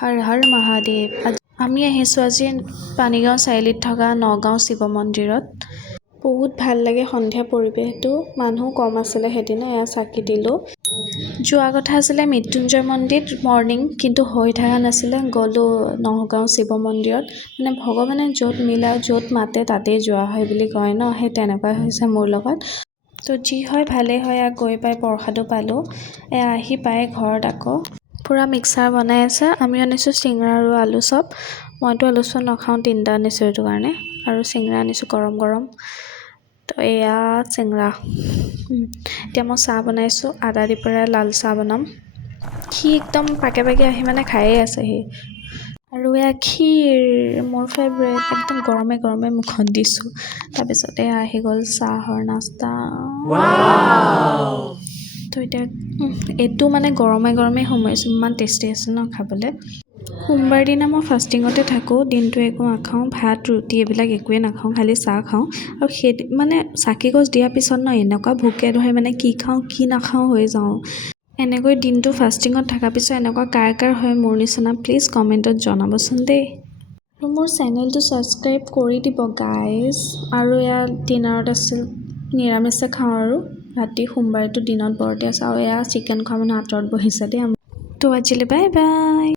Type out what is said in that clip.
হৰ হৰ মহাদেৱ। আমি আহিছোঁ আজি পানীগাঁও চাৰিআলিত থকা নগাঁও শিৱ মন্দিৰত। বহুত ভাল লাগে সন্ধিয়া পৰিৱেশটো। মানুহ কম আছিলে সেইদিনা, এয়া চাকি দিলোঁ। যোৱা কথা আছিলে মৃত্যুঞ্জয় মন্দিৰত মৰ্ণিং, কিন্তু হৈ থকা নাছিলে। গ'লোঁ নগাঁও শিৱ মন্দিৰত। মানে ভগৱানে য'ত মিলায় য'ত মাতে তাতেই যোৱা হয় বুলি কয় ন, সেই তেনেকুৱা হৈছে মোৰ লগত। তো যি হয় ভালেই হয়। গৈ পাই প্ৰসাদো পালোঁ। আহি পাই ঘৰত আকৌ পূৰা মিক্সাৰ বনাই আছে। আমি আনিছোঁ চিঙৰা আৰু আলু চপ। মইতো আলু চপ নাখাওঁ, 3টা আনিছোঁ সেইটো কাৰণে। আৰু চিঙৰা আনিছোঁ গৰম গৰম। তো এয়া চিঙৰা। এতিয়া মই চাহ বনাইছোঁ, আদা দি পেলাই লাল চাহ বনাম। সি একদম পাকে পাকে আহি মানে খায়ে আছে সি। আৰু এয়া ক্ষীৰ, মোৰ ফেভৰেট, একদম গৰমে গৰমে মুখত দিছোঁ। তাৰপিছতে আহি গ'ল চাহৰ নাস্তা। তো এতিয়া এইটো মানে গৰমে গৰমে সোমাইছোঁ। ইমান টেষ্টি আছে ন খাবলৈ। সোমবাৰ দিনা মই ফাষ্টিঙতে থাকোঁ, দিনটো একো নাখাওঁ, ভাত ৰুটি এইবিলাক একোৱে নাখাওঁ, খালি চাহ খাওঁ। আৰু সেই মানে চাকি গছ দিয়াৰ পিছত ন এনেকুৱা ভোকে ধৰে, মানে কি খাওঁ কি নাখাওঁ হৈ যাওঁ। এনেকৈ দিনটো ফাষ্টিঙত থকাৰ পিছত এনেকুৱা কাৰ কাৰ হয় মোৰ নিচিনা, প্লিজ কমেণ্টত জনাবচোন দেই। আৰু মোৰ চেনেলটো ছাবস্ক্ৰাইব কৰি দিব গাইজ। আৰু এয়া ডিনাৰত আছিল নিৰামিষে খাওঁ আৰু ৰাতি, সোমবাৰেতো দিনত বৰতে আছে। আৰু এয়া চিকেন খোৱা মানে আঁতৰত বহিছে দেই। তো আজিলৈ বাই বাই।